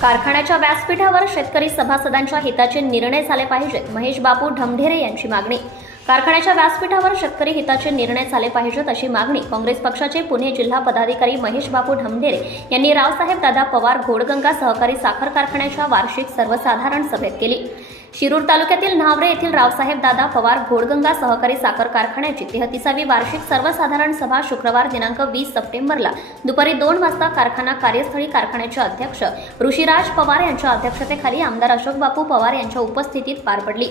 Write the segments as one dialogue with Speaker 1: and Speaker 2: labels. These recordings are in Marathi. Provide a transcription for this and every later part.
Speaker 1: कारखान्याच्या व्यासपीठावर शेतकरी सभासदांच्या हिताचे निर्णय झाले पाहिजेत. महेश बापू ढमढेरे यांची मागणी. कारखान्याच्या व्यासपीठावर शेतकरी हिताचे निर्णय झाले पाहिजेत अशी मागणी काँग्रेस पक्षाचे पुणे जिल्हा पदाधिकारी महेश बापू ढमढेरे यांनी रावसाहेब दादा पवार घोडगंगा सहकारी साखर कारखान्याच्या वार्षिक सर्वसाधारण सभेत केली. शिरूर तालुक्यातील न्हावरे येथील रावसाहेब दादा पवार घोडगंगा सहकारी साखर कारखान्याची तेहतीसावी वार्षिक सर्वसाधारण सभा शुक्रवार दिनांक वीस सप्टेंबरला दुपारी दोन वाजता कारखाना कार्यस्थळी कारखान्याचे अध्यक्ष ऋषिराज पवार यांच्या अध्यक्षतेखाली आमदार अशोक बापू पवार यांच्या उपस्थितीत पार पडली.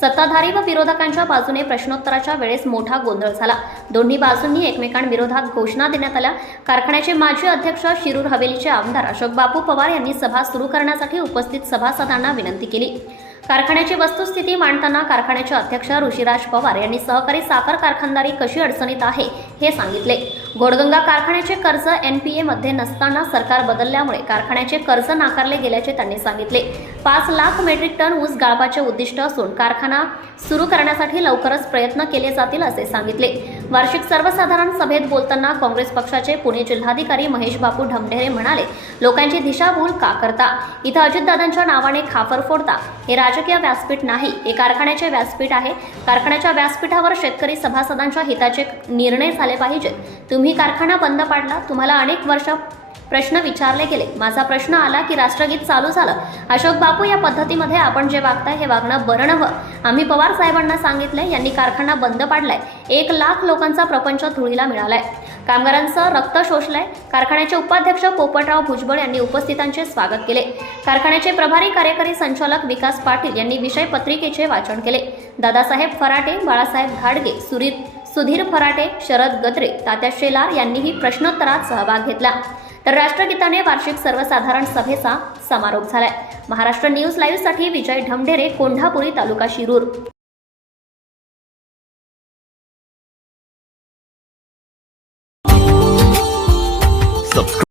Speaker 1: सत्ताधारी व विरोधकांच्या बाजूने प्रश्नोत्तराच्या वेळेस मोठा गोंधळ झाला. दोन्ही बाजूंनी एकमेकांविरोधात घोषणा देण्यात आल्या. कारखान्याचे माजी अध्यक्ष शिरूर हवेलीचे आमदार अशोक बापू पवार यांनी सभा सुरू करण्यासाठी उपस्थित सभासदांना विनंती केली. कारखान्याची वस्तुस्थिती मांडताना कारखान्याचे अध्यक्ष ऋषीराज पवार यांनी सहकारी साखर कारखानदारी कशी अडचणीत आहे हे सांगितले. घोडगंगा कारखान्याचे कर्ज एन पी एमध्ये नसताना सरकार बदलल्यामुळे कारखान्याचे कर्ज नाकारले गेल्याचे त्यांनी सांगितले. पाच लाख मेट्रिक टन ऊस गाळपाचे उद्दिष्ट असून कारखाना सुरू करण्यासाठी लवकरच प्रयत्न केले जातील असे सांगितले. वार्षिक सर्वसाधारण सभेत बोलताना काँग्रेस पक्षाचे पुणे जिल्हाधिकारी महेश बापू ढमढेरे म्हणाले लोकांची दिशाभूल का करता? इथं अजितदादांच्या नावाने खाफर फोडता? हे राजकीय व्यासपीठ नाही. हे कारखान्याचे व्यासपीठ आहे. कारखान्याच्या व्यासपीठावर शेतकरी सभासदांच्या हिताचे निर्णय झाले पाहिजेत. तुम्ही कारखाना बंद पाडला तुम्हाला अनेक वर्ष प्रश्न विचारले गेले. माझा प्रश्न आला की राष्ट्रगीत चालू झालं. अशोक बापू या पद्धतीमध्ये आपण जे वागताय हे वागणं बरं नव्हं आम्ही पवार साहेबांना सांगितलंय यांनी कारखाना बंद पाडलाय. एक लाख लोकांचा प्रपंच धुळीला मिळालाय. कामगारांचं रक्त शोषलंय. कारखान्याचे उपाध्यक्ष पोपटराव भुजबळ यांनी उपस्थितांचे स्वागत केले. कारखान्याचे प्रभारी कार्यकारी संचालक विकास पाटील यांनी विषय पत्रिकेचे वाचन केले. दादासाहेब फराटे बाळासाहेब घाडगे सुरीत सुधीर फराटे शरद गद्रे तात्या शेलार यांनीही प्रश्नोत्तरात सहभाग घेतला. तर राष्ट्रगीताने वार्षिक सर्वसाधारण सभेचा समारोप झालाय. महाराष्ट्र न्यूज लाईव्हसाठी विजय ढमढेरे कोंढापुरी तालुका शिरूर.